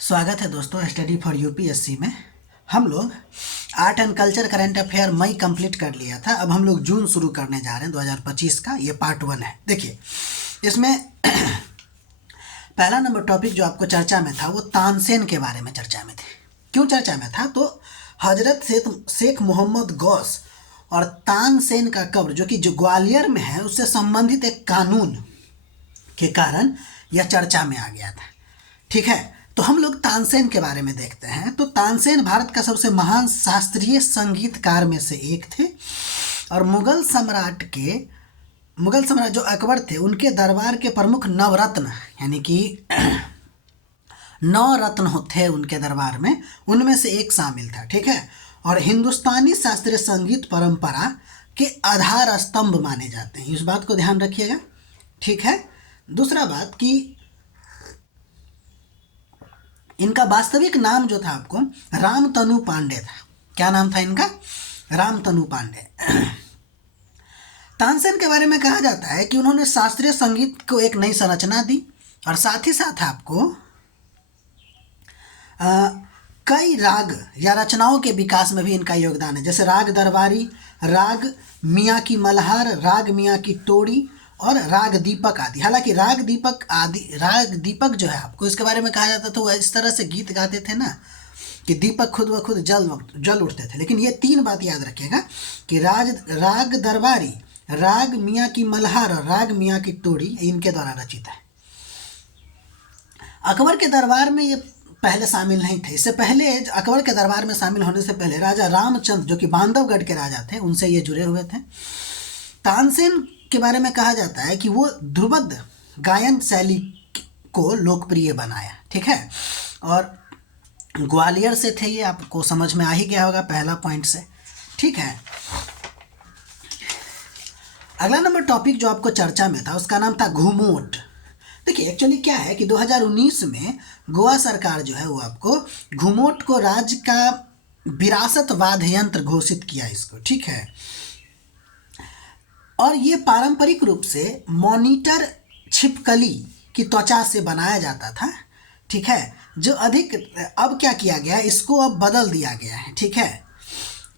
स्वागत है दोस्तों स्टडी फॉर यूपीएससी में। हम लोग art and culture current affair मई कंप्लीट कर लिया था। अब हम लोग जून शुरू करने जा रहे हैं 2025 का। ये पार्ट 1 है। देखिए इसमें पहला नंबर टॉपिक जो आपको चर्चा में था वो तानसेन के बारे में चर्चा में थे। क्यों चर्चा में था? तो हजरत शेख मोहम्मद गौस और तानसेन का कब्र जो ग्वालियर में है उससे संबंधित एक कानून के कारण यह चर्चा में आ गया था। ठीक है, तो हम लोग तानसेन के बारे में देखते हैं। तो तानसेन भारत का सबसे महान शास्त्रीय संगीतकार में से एक थे और मुगल सम्राट जो अकबर थे उनके दरबार के प्रमुख नवरत्न यानी कि 9 रत्न थे उनके दरबार में, उनमें से एक शामिल था। ठीक है, और हिंदुस्तानी शास्त्रीय संगीत परंपरा के आधार स्तंभ माने जाते हैं। इस बात को ध्यान रखिएगा। ठीक है, दूसरा बात कि इनका वास्तविक नाम जो था आपको रामतनु पांडे था। क्या नाम था इनका? रामतनु पांडे। तानसेन के बारे में कहा जाता है कि उन्होंने शास्त्रीय संगीत को एक नई संरचना दी और साथ ही साथ आपको कई राग या रचनाओं के विकास में भी इनका योगदान है, जैसे राग दरबारी, राग मियाँ की मल्हार, राग मियाँ की तोड़ी और राग दीपक आदि। हालांकि राग दीपक जो है आपको इसके बारे में कहा जाता था वो इस तरह से गीत गाते थे ना कि दीपक खुद व खुद जल उठते थे। लेकिन ये 3 बात याद रखिएगा कि राग दरबारी, राग मियाँ की मल्हार और राग मियाँ की तोड़ी इनके द्वारा रचित है। अकबर के दरबार में ये पहले शामिल नहीं थे। इससे पहले अकबर के दरबार में शामिल होने से पहले राजा रामचंद्र जो कि बांधवगढ़ के राजा थे उनसे ये जुड़े हुए थे। तानसेन के बारे में कहा जाता है कि वो ध्रुपद गायन शैली को लोकप्रिय बनाया। ठीक है, और ग्वालियर से थे, ये आपको समझ में आ ही गया होगा पहला पॉइंट से। ठीक है, अगला नंबर टॉपिक जो आपको चर्चा में था उसका नाम था घुमोट। देखिए एक्चुअली क्या है कि 2019 में गोवा सरकार जो है वो आपको घुमोट को राज्य का विरासत वाद्य यंत्र घोषित किया इसको। ठीक है, और ये पारंपरिक रूप से मॉनिटर छिपकली की त्वचा से बनाया जाता था। ठीक है, जो अधिक अब क्या किया गया है, इसको अब बदल दिया गया है। ठीक है,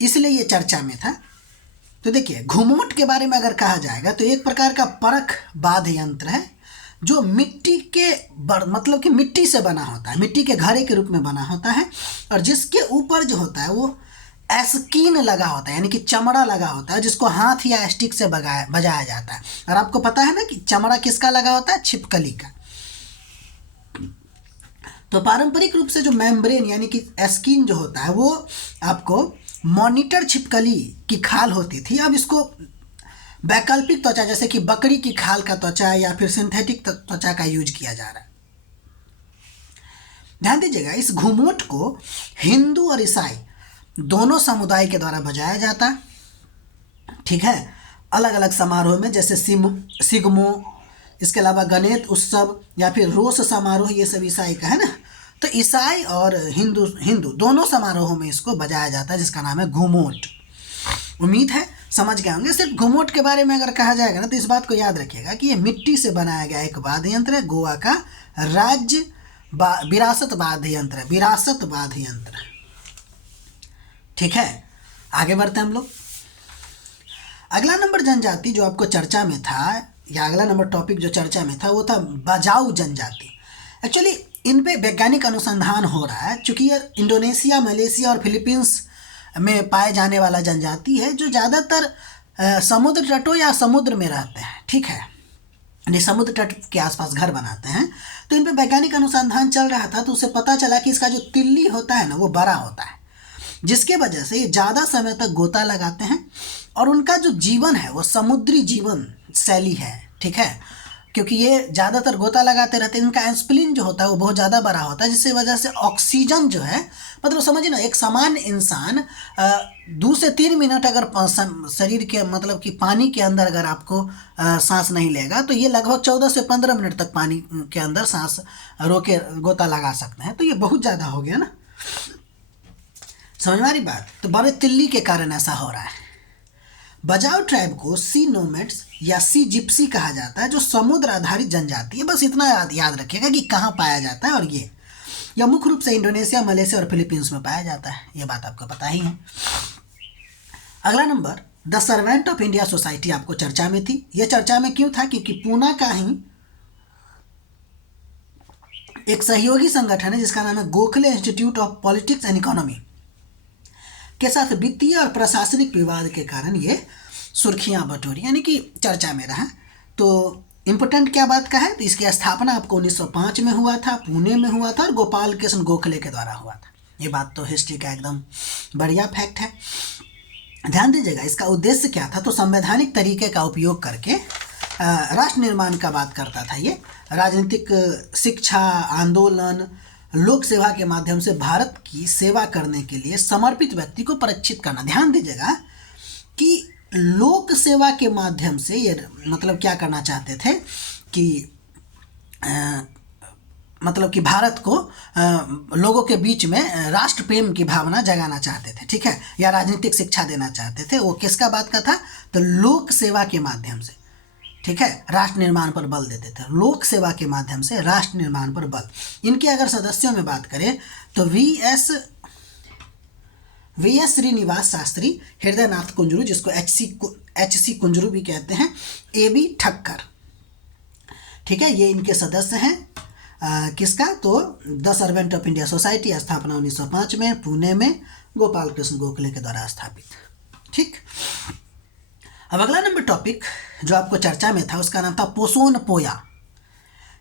इसलिए ये चर्चा में था। तो देखिए घुमोट के बारे में अगर कहा जाएगा तो एक प्रकार का परख वाद्य यंत्र है जो मिट्टी के मतलब कि मिट्टी से बना होता है, मिट्टी के घड़े के रूप में बना होता है और जिसके ऊपर जो होता है वो स्किन लगा होता है यानी कि चमड़ा लगा होता है जिसको हाथ या स्टिक से बजाया जाता है। और आपको पता है ना कि चमड़ा किसका लगा होता है? छिपकली का। तो पारंपरिक रूप से जो मेम्ब्रेन यानी कि स्किन जो होता है वो आपको मॉनिटर छिपकली की खाल होती थी। अब इसको वैकल्पिक त्वचा जैसे कि बकरी की खाल का त्वचा या फिर सिंथेटिक त्वचा का यूज किया जा रहा है। ध्यान दीजिएगा, इस घुमोट को हिंदू और ईसाई दोनों समुदाय के द्वारा बजाया जाता। ठीक है, अलग अलग समारोह में जैसे सिगमो, इसके अलावा गणेश उत्सव या फिर रोष समारोह, ये सब ईसाई का है ना। तो ईसाई और हिंदू दोनों समारोहों में इसको बजाया जाता है जिसका नाम है घुमोट। उम्मीद है समझ गए होंगे। सिर्फ घुमोट के बारे में अगर कहा जाएगा ना तो इस बात को याद रखिएगा कि ये मिट्टी से बनाया गया एक वाद्य यंत्र है, गोवा का राज्य विरासत वाद्य यंत्र। ठीक है, आगे बढ़ते हैं हम लोग। अगला नंबर जनजाति जो आपको चर्चा में था या अगला नंबर टॉपिक जो चर्चा में था वो था बजाऊ जनजाति। एक्चुअली इन पे वैज्ञानिक अनुसंधान हो रहा है चूँकि ये इंडोनेशिया, मलेशिया और फिलीपींस में पाए जाने वाला जनजाति है जो ज़्यादातर समुद्र तटों या समुद्र में रहते हैं। ठीक है, यानी समुद्र तट के आसपास घर बनाते हैं। तो इन पे वैज्ञानिक अनुसंधान चल रहा था तो उसे पता चला कि इसका जो तिल्ली होता है ना वो बड़ा होता है, जिसके वजह से ये ज़्यादा समय तक गोता लगाते हैं और उनका जो जीवन है वो समुद्री जीवन शैली है। ठीक है, क्योंकि ये ज़्यादातर गोता लगाते रहते हैं, इनका एस्प्लिन जो होता है वो बहुत ज़्यादा बड़ा होता है जिसकी वजह से ऑक्सीजन जो है मतलब समझिए ना एक सामान्य इंसान 2 से 3 मिनट अगर शरीर के मतलब कि पानी के अंदर अगर आपको सांस नहीं लेगा तो ये लगभग 14 से 15 मिनट तक पानी के अंदर सांस रोके गोता लगा सकते हैं। तो ये बहुत ज़्यादा हो गया ना, समझ में आ रही बात? तो बड़े तिल्ली के कारण ऐसा हो रहा है। बजाऊ ट्राइब को सी नोमैड्स या सी जिप्सी कहा जाता है जो समुद्र आधारित जनजाति है। बस इतना याद रखिएगा कि कहाँ पाया जाता है। और ये यह मुख्य रूप से इंडोनेशिया, मलेशिया और फिलीपींस में पाया जाता है, ये बात आपको पता ही है। अगला number, the servant of India society आपको चर्चा में थी। यह चर्चा में क्यों था? क्योंकि पूना का ही एक सहयोगी संगठन है जिसका नाम है Gokhale institute of politics and economy के साथ वित्तीय और प्रशासनिक विवाद के कारण ये सुर्खियां बटोरी, यानी कि चर्चा में रहा। तो इम्पोर्टेंट क्या बात का है? तो इसकी स्थापना आपको 1905 में हुआ था, पुणे में हुआ था और गोपाल कृष्ण गोखले के द्वारा हुआ था। ये बात तो हिस्ट्री का एकदम बढ़िया फैक्ट है। ध्यान दीजिएगा, इसका उद्देश्य क्या था? तो संवैधानिक तरीके का उपयोग करके राष्ट्र निर्माण का बात करता था। ये राजनीतिक, शिक्षा, आंदोलन, लोक सेवा के माध्यम से भारत की सेवा करने के लिए समर्पित व्यक्ति को परीक्षित करना। ध्यान दीजिएगा कि लोक सेवा के माध्यम से ये मतलब क्या करना चाहते थे कि मतलब कि भारत को लोगों के बीच में राष्ट्र प्रेम की भावना जगाना चाहते थे, ठीक है, या राजनीतिक शिक्षा देना चाहते थे। वो किसका बात का था? तो लोक सेवा के माध्यम से, ठीक है, राष्ट्र निर्माण पर बल देते थे। लोक सेवा के माध्यम से राष्ट्र निर्माण पर बल। इनके अगर सदस्यों में बात करें तो वी एस श्रीनिवास शास्त्री, हृदयनाथ कुंजरू जिसको एच सी कुंजरू भी कहते हैं, ए बी ठक्कर, ठीक है, ये इनके सदस्य हैं। किसका? तो the servant of India society, स्थापना 1905 में, पुणे में, गोपाल कृष्ण गोखले के द्वारा स्थापित, ठीक। अब अगला नंबर टॉपिक जो आपको चर्चा में था उसका नाम था पोसोन पोया।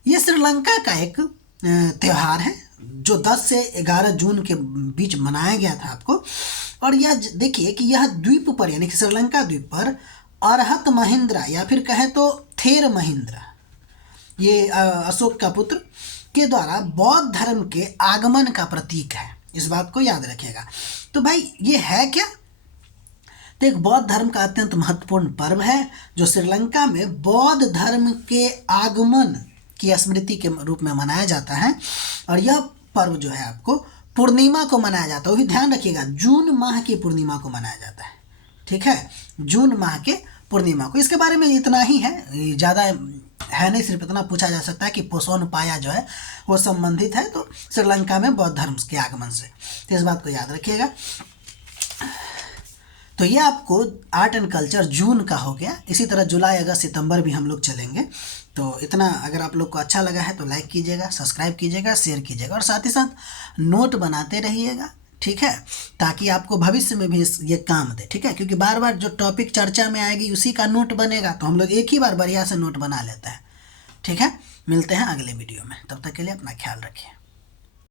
ये श्रीलंका का एक त्यौहार है जो 10 से 11 जून के बीच मनाया गया था आपको। और यह देखिए कि यह द्वीप पर, यानी कि श्रीलंका द्वीप पर अरहत महिंद्रा या फिर कहें तो थेर महिंद्रा, ये अशोक का पुत्र के द्वारा बौद्ध धर्म के आगमन का प्रतीक है। इस बात को याद रखिएगा। तो भाई ये है क्या? तो एक बौद्ध धर्म का अत्यंत महत्वपूर्ण पर्व है जो श्रीलंका में बौद्ध धर्म के आगमन की स्मृति के रूप में मनाया जाता है। और यह पर्व जो है आपको पूर्णिमा को मनाया जाता है। वो भी ध्यान रखिएगा, जून माह की पूर्णिमा को मनाया जाता है, ठीक है, जून माह के पूर्णिमा को। इसके बारे में इतना ही है, ज़्यादा है नहीं, सिर्फ इतना पूछा जा सकता है कि पोसोन पाया जो है वो संबंधित है तो श्रीलंका में बौद्ध धर्म के आगमन से। तो इस बात को याद रखिएगा। तो ये आपको आर्ट एंड कल्चर जून का हो गया। इसी तरह जुलाई, अगस्त, सितंबर भी हम लोग चलेंगे। तो इतना अगर आप लोग को अच्छा लगा है तो लाइक कीजिएगा, सब्सक्राइब कीजिएगा, शेयर कीजिएगा और साथ ही साथ नोट बनाते रहिएगा, ठीक है, ताकि आपको भविष्य में भी ये काम दे, ठीक है। क्योंकि बार बार जो टॉपिक चर्चा में आएगी उसी का नोट बनेगा, तो हम लोग एक ही बार बढ़िया से नोट बना लेते हैं, ठीक है। मिलते हैं अगले वीडियो में, तब तक के लिए अपना ख्याल रखिए।